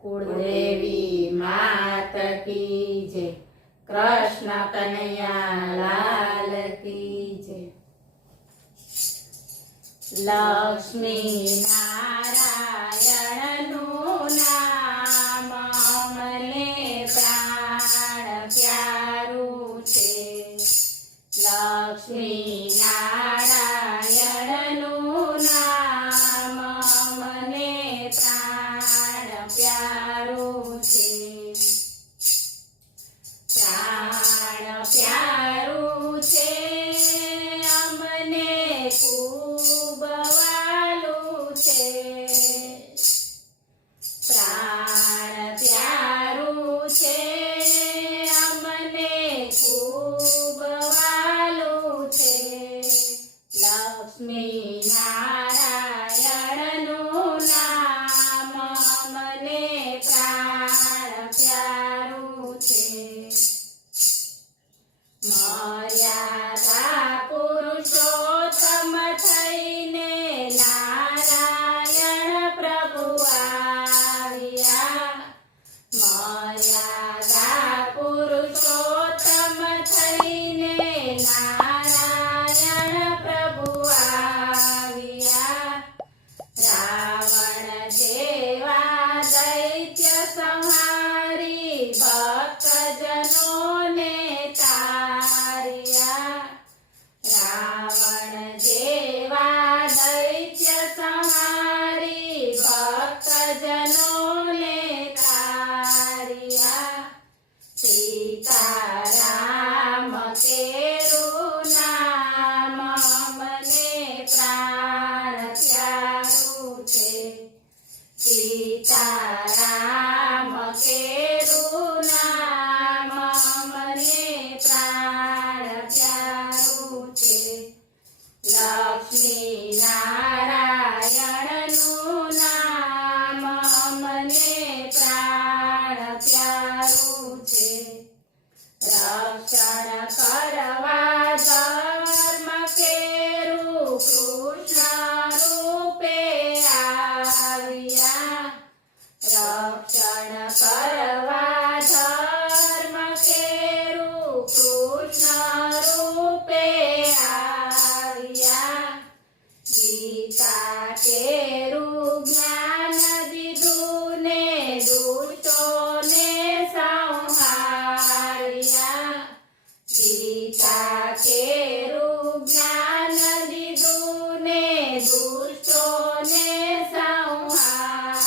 कुलदेवी मात की जय। कृष्ण कन्हैया लाल की जय। लक्ष्मी नारायण नु नाम मने प्राण प्यारू छे। लक्ष्मी नारायण नु नाम मने प्राण प्यारू छे। प्राण प्यारू छे अमने खूब वालू छे। प्राण प्यारू छे अमने खूब वालू छे। लक्ष्मी नारायण नु नाम मने प्राण प्यारू छे। मर्यादा पुरुषोत्तम थईने नारायण प्रभु आव्या। मर्यादा पुरुषोत्तम थईने नारायण प्रभु आव्या। रावण जेवा दैत्य संहारी भक्तजनोने तार्या। रावण जेवा दैत्य संहारी भक्तजनोने तार्या। सीताराम केरू नाम मने प्राण प्यारू छे। सीताराम केरू नाम मने प्राण प्यारू छे। लक्ष्मी नारायण नु नाम मने प्राण प्यारू छे। रक्षण करवा धर्म केरू कृष्ण रूपे आव्या। रक्षण करवा धर्म केरू कृष्ण रूपे आव्या। गीता केरू ज्ञान दीधु ने दुष्टोने संहार्या। गीता केरू ज्ञान दीधु ने दुष्टोने संहार्या।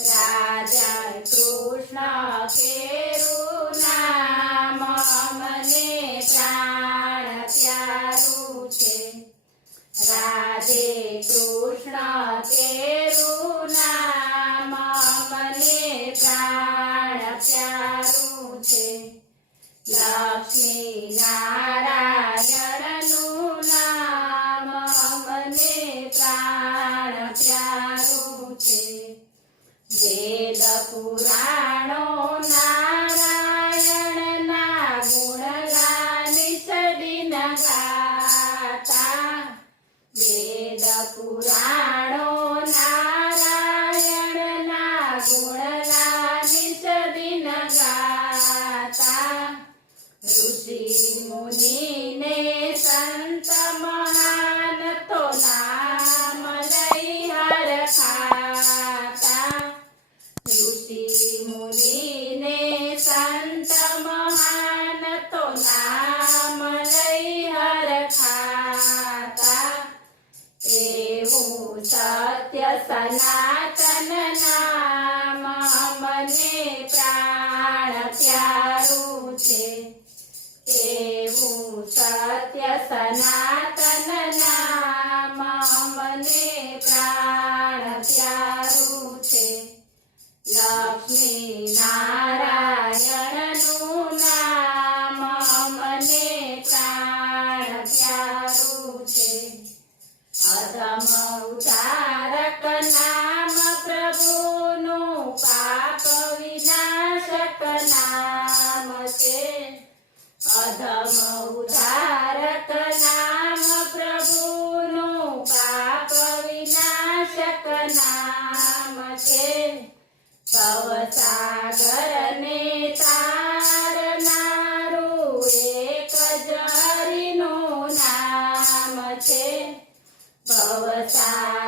राजा कृष्ण केरू नाम मने प्राण प्यारू छे। राधे कृष्ण केरू नाम मने प्राण प्यारू छे। लक्ष्मी नारायण नु नाम मने प्राण प्यारू छे। वेद पुराणो नारायण ना गुणगा निषदीन गाता। वेद पुराणो नारायण ना गुणगा निषदीन गाता। ऋषि मुनि ने संत महान तो नाम लई हर खाता। ऋषि मुनि ने संत महान तो नाम लई हर खाता। एवं सत्य सनातन नाम मने प्राण प्यारू छे। एवं सत्य सनातन नाम मने प्राण प्यारू छे। लक्ष्मी नारायण नु नाम मने प्राण प्यारू छे। अधम उद्धारक नाम प्रभुनु पाप विनाशक नाम छे। अधम उद्धारक नाम प्रभुनु पाप विनाशक नाम छे। ભવસાગરને તારનારું એક જ હરિનું નામ છે. ભવસાગર